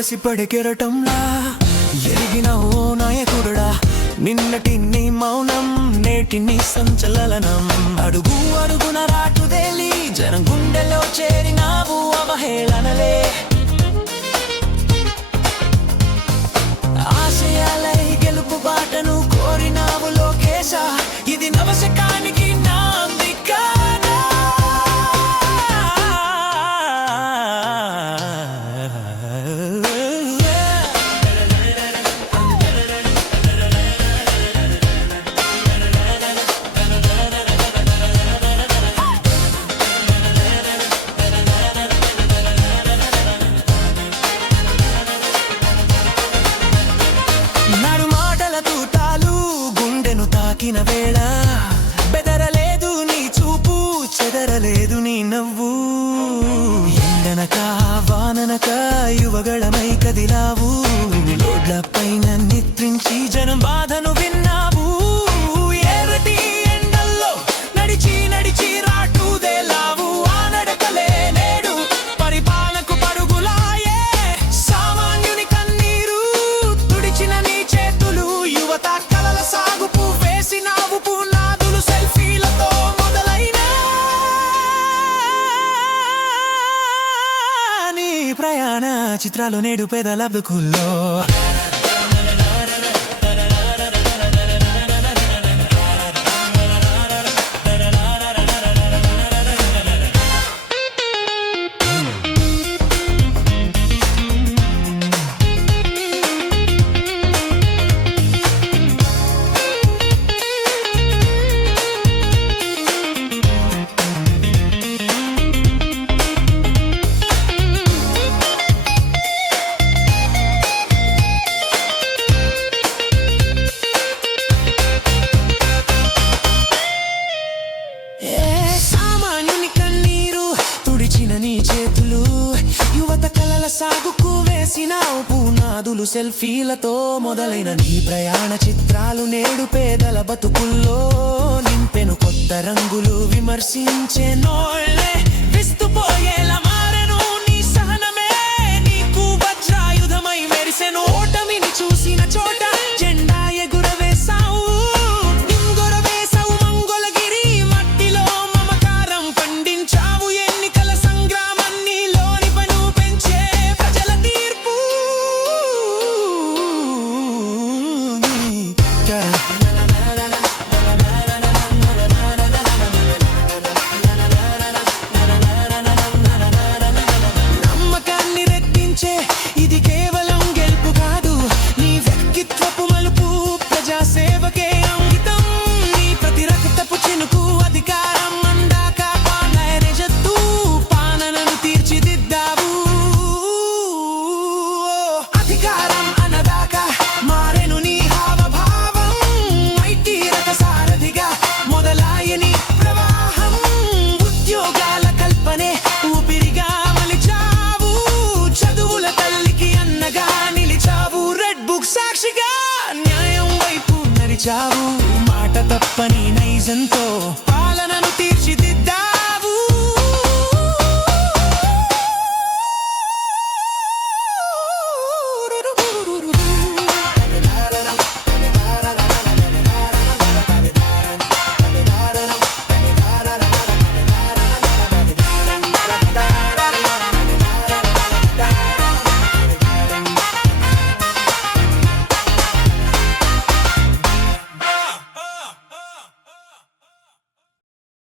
ఎగసిపడే కెరటంలా ఎరిగిన ఓ నాయకుడా, నిన్నటి నీ మౌనం నేటి నీ సంచలనం. అడుగు అడుగున రాటుదేలి జనం గుండెలో చేరినావు అవహేళనలే. ఆశయాలై గెలుపు బాటను కోరినావు లోకేశ, ఇది నవశకానికి నాందికానా? నాడు మాటల తూటాలు గుండెను తాకిన వేళ, బెదరలేదు నీ చూపు, చెదరలేదు నీ నవ్వు. ఎండనక వాననక యువగళమై కదిలావు, రోడ్ల పైన నిద్రించి జనం బాధను విన్నావు. ఎర్రటి ఎండల్లో నడిచి నడిచి రాటుదేలావు, ఆ నడకలే నేడు పరిపాలనకు పరుగులాయే. సామాన్యుని కన్నీరు తుడిచిన నీ చేతులు, యువత కలల సాగుపు వేసినావు పునాదులు. సెల్ఫీలతో మొదలైన నీ ప్రయాణ చిత్రాలు నేడు పేదల బతుకుల్లో. సామాన్యుని కన్నీరు తుడిచిన నీ చేతులు, యువత కలల సాగుకు వేసినావు పునాదులు. సెల్ఫీలతో మొదలైన నీ ప్రయాణ చిత్రాలు నేడు పేదల బతుకుల్లో నింపెను కొత్త రంగులు. విమర్శించే నోళ్ళే విస్తుపోయేలా మారెను నీ సహనమే, నీకు వజ్రాయుధమై మెరిసెను. ఓటమిని చూసిన చోట జెండా ఎగురవేశావు, నమ్మకాన్ని రెట్టించే ఇది కేవలం గెలుపు కాదు, నీ వ్యక్తిత్వపు మలుపు ప్రజాసేవకే అంకితం. నీ ప్రతి రక్తపు చినుకు అధికారం అందాక పాలనజత్తు పాలనను తీర్చిదిద్దావు. అధికారం అనదాక మారెను నీ హావభావం, ఐటీ రథ సారథిగా మొదలాయని ప్రవాహం. ఉద్యోగాల కల్పనే ఊపిరిగా మలిచావు, చదువుల తల్లికి అన్నగా నిలిచావు. రెడ్ బుక్ సాక్షిగా న్యాయం వైపు నడిచావు, మాట తప్పని నైజంతో పాలనను తీర్చిదిద్దావు.